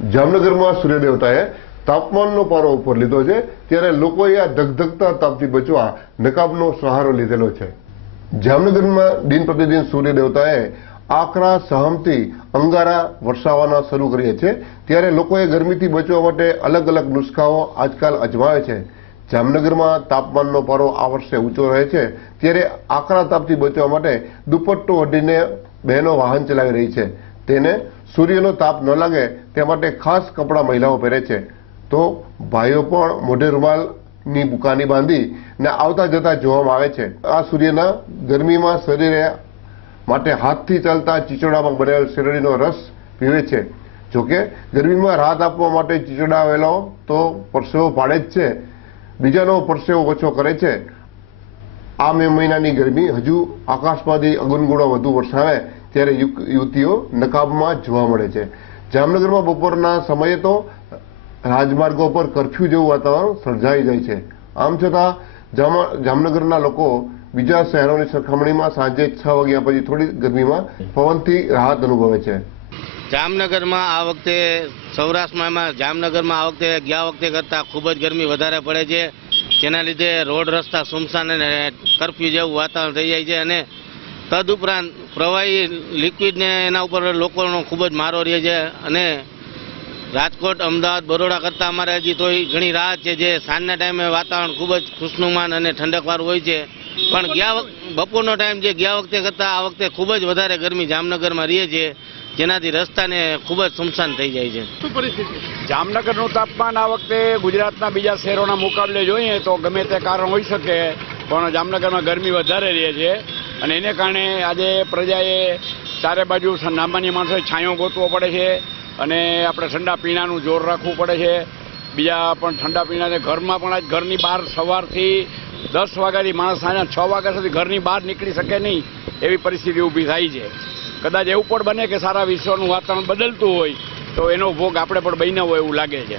જામનગરમાં સૂર્ય દેવતાએ તાપમાનનો પારો ઉપર લીધો છે, ત્યારે લોકોએ આ ધગધગતા તાપથી બચવા નકાબનો સહારો લીધેલો છે। જામનગરમાં દિન પ્રતિદિન સૂર્ય દેવતાએ આકરા સહમથી અંગારા વરસાવવાના શરૂ કર્યા છે, ત્યારે લોકોએ ગરમીથી બચવા માટે અલગ અલગ નુસ્ખાઓ આજકાલ અજમાવે છે। જામનગરમાં તાપમાનનો પારો આ વર્ષે ઊંચો રહે છે, ત્યારે આકરા તાપથી બચવા માટે દુપટ્ટો ઓઢીને બહેનો વાહન ચલાવી રહી છે। તેને સૂર્યનો તાપ ન લાગે તે માટે ખાસ કપડાં મહિલાઓ પહેરે છે, તો ભાઈઓ પણ મોઢે રૂમાલની બુકાની બાંધી ને આવતા જતા જોવામાં આવે છે। આ સૂર્યના ગરમીમાં શરીરે માટે હાથથી ચાલતા ચીચોડામાં બનેલ શેરડીનો રસ પીવે છે। જોકે ગરમીમાં રાહત આપવા માટે ચીચોડા વેલાઓ તો પરસેવો પાડે જ છે, બીજાનો પરસેવો ઓછો કરે છે। આ મે મહિનાની ગરમી હજુ આકાશમાંથી અગનગોળો વધુ વરસાવે ત્યારે યુવતીઓ નકાબમાં જોવા મળે છે। જામનગરમાં બપોરના સમયે તો રાજમાર્ગો પર કર્ફ્યુ જેવું વાતાવરણ સર્જાઈ જાય છે। આમ છતાં જામનગરના લોકો બીજા શહેરોની સરખામણીમાં સાંજે 6 વાગ્યા પછી થોડી ગરમીમાં પવનથી રાહત અનુભવે છે। જામનગરમાં આ વખતે સૌરાષ્ટ્રમાં જામનગરમાં આ વખતે ગયા વખતે કરતાં ખૂબ જ ગરમી વધારે પડે છે, જેના લીધે રોડ રસ્તા સુમસાન અને કર્ફ્યુ જેવું વાતાવરણ થઈ જાય છે અને તદુપરાંત પ્રવાહી લિક્વિડને એના ઉપર લોકોનો ખૂબ જ મારો રહે છે અને રાજકોટ, અમદાવાદ, બરોડા કરતાં અમારે હજી તો ઘણી રાહત છે, જે સાંજના ટાઈમે વાતાવરણ ખૂબ જ ખુશનુમાન અને ઠંડકવાળું હોય છે। પણ બપોરનો ટાઈમ જે ગયા વખતે કરતાં આ વખતે ખૂબ જ વધારે ગરમી જામનગરમાં રહે છે, જેનાથી રસ્તાને ખૂબ જ સુમસાન થઈ જાય છે। શું પરિસ્થિતિ? જામનગરનું તાપમાન આ વખતે ગુજરાતના બીજા શહેરોના મુકાબલે જોઈએ તો ગમે તે કારણ હોઈ શકે, પણ જામનગરમાં ગરમી વધારે રહે છે અને એને કારણે આજે પ્રજાએ ચારે બાજુ સામાન્ય માણસોએ છાંયો ગોતવો પડે છે અને આપણે ઠંડા પીણાનું જોર રાખવું પડે છે। બીજા પણ ઠંડા પીણાને ઘરમાં પણ આજ ઘરની બહાર સવારથી 10 વાગ્યાથી માણસ સાંજના 6 વાગ્યા સુધી ઘરની બહાર નીકળી શકે નહીં એવી પરિસ્થિતિ ઊભી થાય છે। કદાચ એવું પણ બને કે સારા વિશ્વનું વાતાવરણ બદલતું હોય તો એનો ભોગ આપણે પણ બન્યા હોય એવું લાગે છે।